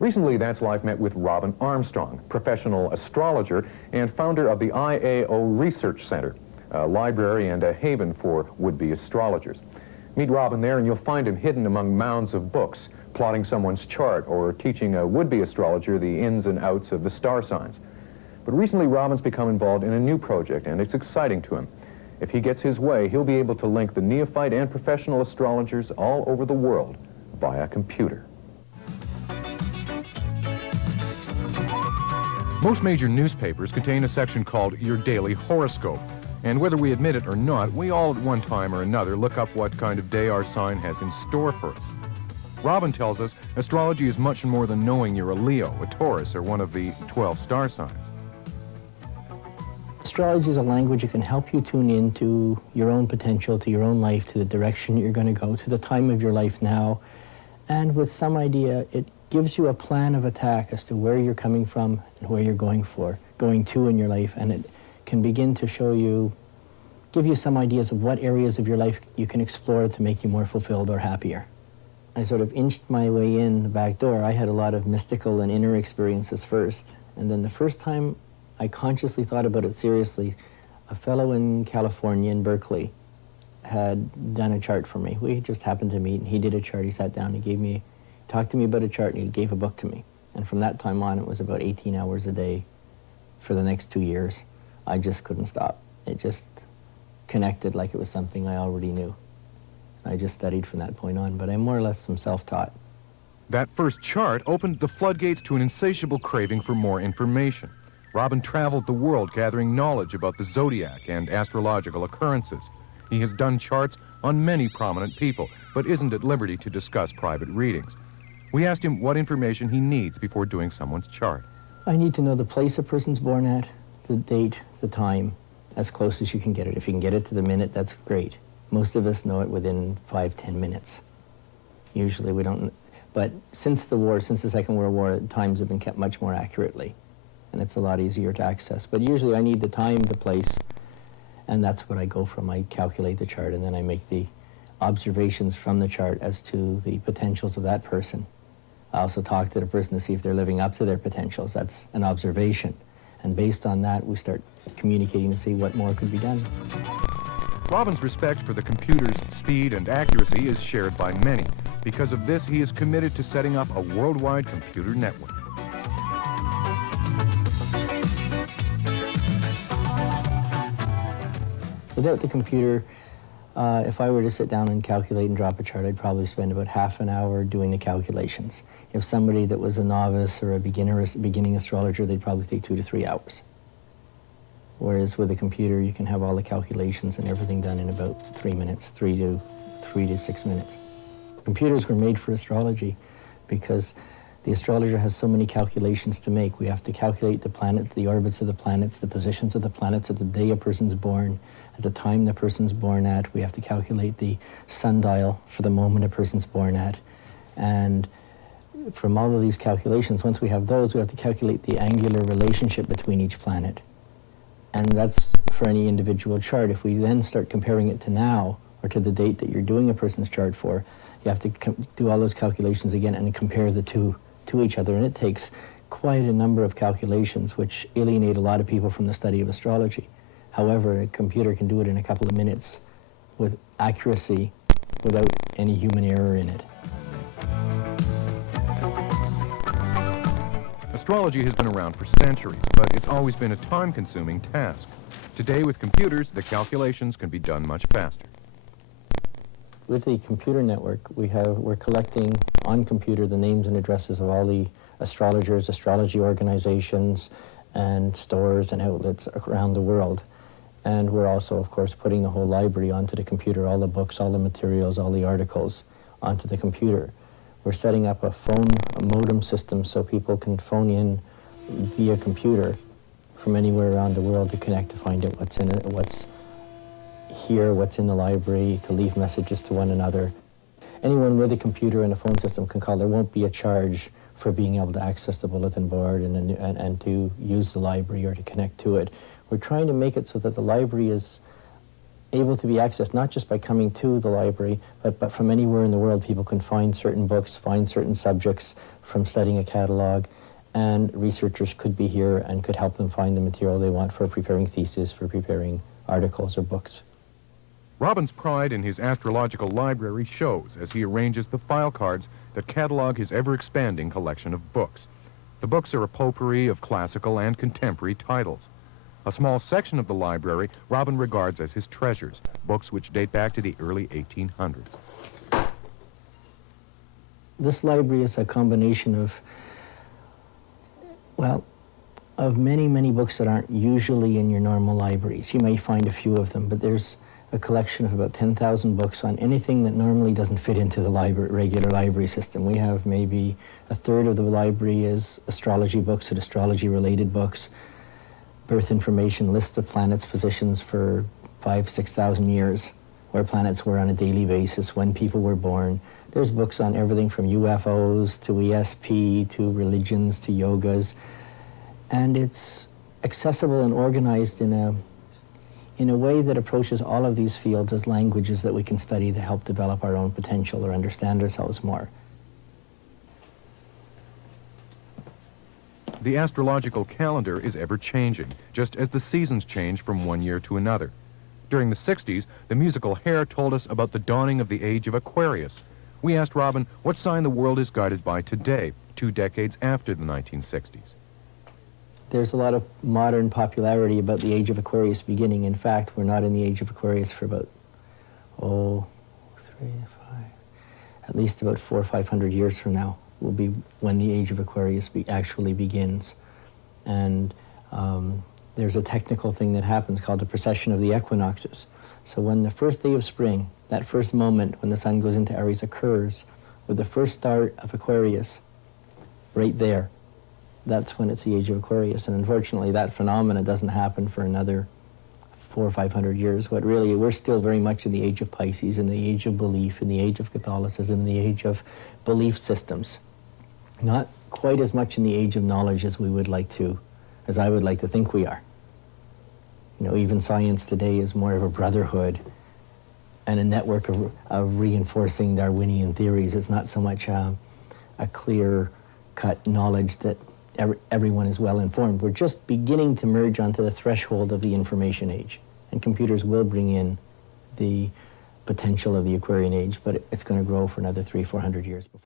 Recently, That's Life met with Robin Armstrong, professional astrologer and founder of the IAO Research Center, a library and a haven for would-be astrologers. Meet Robin there and you'll find him hidden among mounds of books, plotting someone's chart or teaching a would-be astrologer the ins and outs of the star signs. But recently, Robin's become involved in a new project, and it's exciting to him. If he gets his way, he'll be able to link the neophyte and professional astrologers all over the world via computer. Most major newspapers contain a section called Your Daily Horoscope. And whether we admit it or not, we all at one time or another look up what kind of day our sign has in store for us. Robin tells us astrology is much more than knowing you're a Leo, a Taurus, or one of the 12 star signs. Astrology is a language that can help you tune into your own potential, to your own life, to the direction you're going to go, to the time of your life now. And with some idea, it gives you a plan of attack as to where you're coming from and where you're going to in your life. And it can begin to show you, give you some ideas of what areas of your life you can explore to make you more fulfilled or happier. I sort of inched my way in the back door. I had a lot of mystical and inner experiences first. And then the first time I consciously thought about it seriously, a fellow in California, in Berkeley, had done a chart for me. We just happened to meet, and he did a chart. He sat down, he talked to me about a chart, and he gave a book to me. And from that time on, it was about 18 hours a day for the next 2 years. I just couldn't stop. It just connected like it was something I already knew. I just studied from that point on, but I more or less am self-taught. That first chart opened the floodgates to an insatiable craving for more information. Robin traveled the world gathering knowledge about the zodiac and astrological occurrences. He has done charts on many prominent people, but isn't at liberty to discuss private readings. We asked him what information he needs before doing someone's chart. I need to know the place a person's born at, the date, the time, as close as you can get it. If you can get it to the minute, that's great. Most of us know it within 5-10 minutes. Usually we don't, but since the Second World War, times have been kept much more accurately, and it's a lot easier to access. But usually I need the time, the place, and that's what I go from. I calculate the chart, and then I make the observations from the chart as to the potentials of that person. I also talk to the person to see if they're living up to their potentials. That's an observation. And based on that, we start communicating to see what more could be done. Robin's respect for the computer's speed and accuracy is shared by many. Because of this, he is committed to setting up a worldwide computer network. Without the computer, if I were to sit down and calculate and drop a chart, I'd probably spend about half an hour doing the calculations. If somebody that was a novice or a beginning astrologer, they'd probably take 2 to 3 hours. Whereas with a computer, you can have all the calculations and everything done in about 3 minutes, 3 to 6 minutes. Computers were made for astrology because the astrologer has so many calculations to make. We have to calculate the planets, the orbits of the planets, the positions of the planets at the day a person's born, at the time the person's born at. We have to calculate the sundial for the moment a person's born at. And from all of these calculations, once we have those, we have to calculate the angular relationship between each planet. And that's for any individual chart. If we then start comparing it to now, or to the date that you're doing a person's chart for, you have to do all those calculations again and compare the two to each other. And it takes quite a number of calculations, which alienate a lot of people from the study of astrology. However, a computer can do it in a couple of minutes with accuracy without any human error in it. Astrology has been around for centuries, but it's always been a time-consuming task. Today, with computers, the calculations can be done much faster. With the computer network, we're collecting on computer the names and addresses of all the astrologers, astrology organizations, and stores and outlets around the world. And we're also, of course, putting the whole library onto the computer, all the books, all the materials, all the articles onto the computer. We're setting up a modem system so people can phone in via computer from anywhere around the world to connect to find out what's in it, what's here, what's in the library, to leave messages to one another. Anyone with a computer and a phone system can call. There won't be a charge for being able to access the bulletin board and to use the library or to connect to it. We're trying to make it so that the library is able to be accessed not just by coming to the library, but from anywhere in the world. People can find certain books, find certain subjects from studying a catalog, and researchers could be here and could help them find the material they want for preparing theses, for preparing articles or books. Robin's pride in his astrological library shows as he arranges the file cards that catalog his ever-expanding collection of books. The books are a potpourri of classical and contemporary titles. A small section of the library Robin regards as his treasures, books which date back to the early 1800s. This library is a combination of, well, of many, many books that aren't usually in your normal libraries. You may find a few of them, but there's a collection of about 10,000 books on anything that normally doesn't fit into the regular library system. We have maybe a third of the library is astrology books and astrology-related books, birth information, lists of planets' positions for 5,000 to 6,000 years, where planets were on a daily basis, when people were born. There's books on everything from UFOs to ESP to religions to yogas, and it's accessible and organized in a way that approaches all of these fields as languages that we can study to help develop our own potential or understand ourselves more. The astrological calendar is ever-changing, just as the seasons change from one year to another. During the 60s, the musical Hair told us about the dawning of the age of Aquarius. We asked Robin what sign the world is guided by today, 2 decades after the 1960s. There's a lot of modern popularity about the age of Aquarius beginning. In fact, we're not in the age of Aquarius for about, at least about 400 or 500 years from now will be when the age of Aquarius actually begins. And there's a technical thing that happens called the precession of the equinoxes. So when the first day of spring, that first moment when the sun goes into Aries occurs, with the first start of Aquarius, right there, that's when it's the age of Aquarius. And unfortunately, that phenomena doesn't happen for another 400 or 500 years. But really, we're still very much in the age of Pisces, in the age of belief, in the age of Catholicism, in the age of belief systems. Not quite as much in the age of knowledge as we would like to, as I would like to think we are. You know, even science today is more of a brotherhood and a network of reinforcing Darwinian theories. It's not so much a clear-cut knowledge that everyone is well informed. We're just beginning to merge onto the threshold of the information age. And computers will bring in the potential of the Aquarian age, but it's going to grow for another 300 or 400 years before.